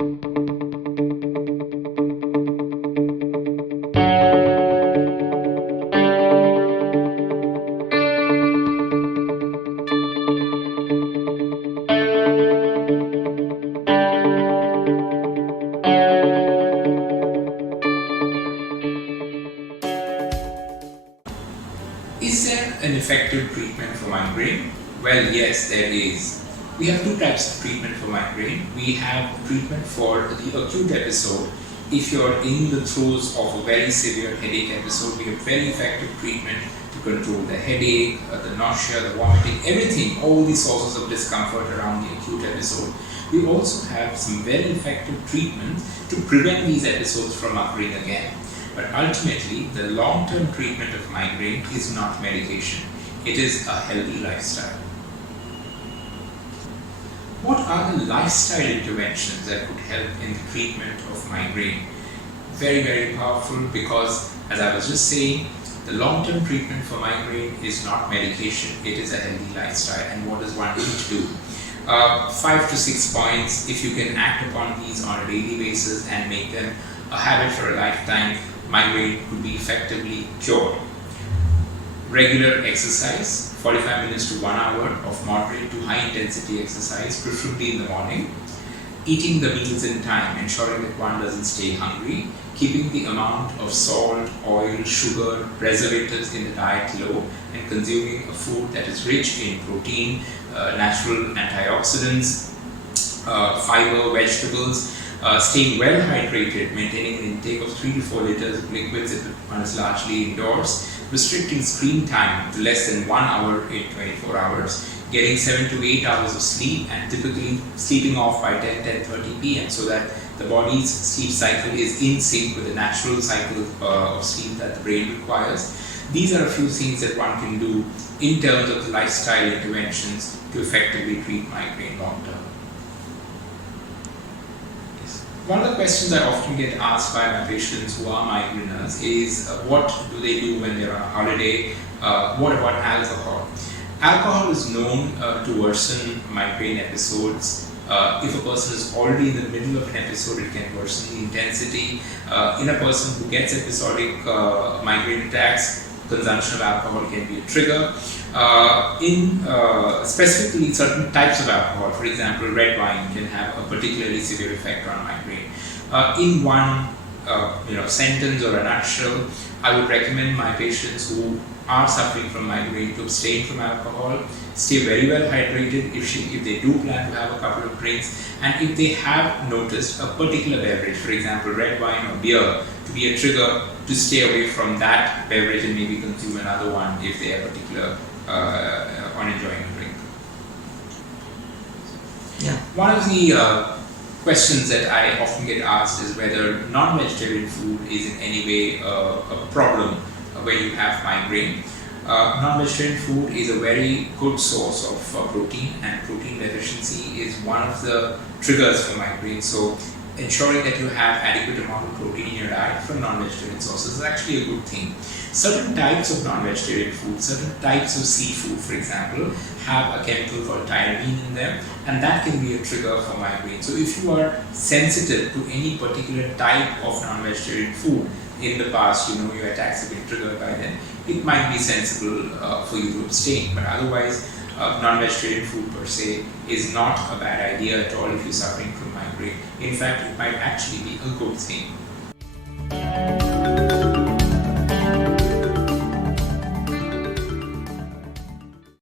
Is there an effective treatment for migraine? Well, yes, there is. We have two types of treatment for migraine. We have treatment for the acute episode. If you're in the throes of a very severe headache episode, we have very effective treatment to control the headache, the nausea, the vomiting, everything, all the sources of discomfort around the acute episode. We also have some very effective treatment to prevent these episodes from occurring again. But ultimately, the long-term treatment of migraine is not medication. It is a healthy lifestyle. What are the lifestyle interventions that could help in the treatment of migraine? Very, very powerful, because, as I was just saying, the long-term treatment for migraine is not medication. It is a healthy lifestyle. And what does one need to do? 5 to 6 points. If you can act upon these on a daily basis and make them a habit for a lifetime, migraine could be effectively cured. Regular exercise, 45 minutes to 1 hour of moderate to high intensity exercise, preferably in the morning. Eating the meals in time, ensuring that one doesn't stay hungry. Keeping the amount of salt, oil, sugar, preservatives in the diet low, and consuming a food that is rich in protein, natural antioxidants, fiber, vegetables. Staying well hydrated, maintaining an intake of 3 to 4 liters of liquids if one is largely indoors, restricting screen time to less than 1 hour in 24 hours, getting 7 to 8 hours of sleep, and typically sleeping off by 10:30 p.m. so that the body's sleep cycle is in sync with the natural cycle of sleep that the brain requires. These are a few things that one can do in terms of lifestyle interventions to effectively treat migraine long term. One of the questions I often get asked by my patients who are migraineurs is what do they do when they're on a holiday? What about alcohol? Alcohol is known to worsen migraine episodes. If a person is already in the middle of an episode, it can worsen the intensity. In a person who gets episodic migraine attacks, consumption of alcohol can be a trigger. Specifically certain types of alcohol, for example, red wine can have a particularly severe effect on migraine. In one sentence or a nutshell, I would recommend my patients who are suffering from migraine to abstain from alcohol, stay very well hydrated if they do plan to have a couple of drinks, and if they have noticed a particular beverage, for example red wine or beer, to be a trigger, to stay away from that beverage and maybe consume another one if they are particular on enjoying a drink. Yeah. One of the questions that I often get asked is whether non-vegetarian food is in any way a problem when you have migraine. Non-vegetarian food is a very good source of protein, and protein deficiency is one of the triggers for migraine. So ensuring that you have adequate amount of protein in your diet from non-vegetarian sources is actually a good thing. Certain types of non-vegetarian food, certain types of seafood, for example, have a chemical called tyramine in them, and that can be a trigger for migraine. So if you are sensitive to any particular type of non-vegetarian food, in the past, your attacks have been triggered by them, it might be sensible for you to abstain. But otherwise, non-vegetarian food per se is not a bad idea at all if you're suffering from migraine. In fact, it might actually be a good thing.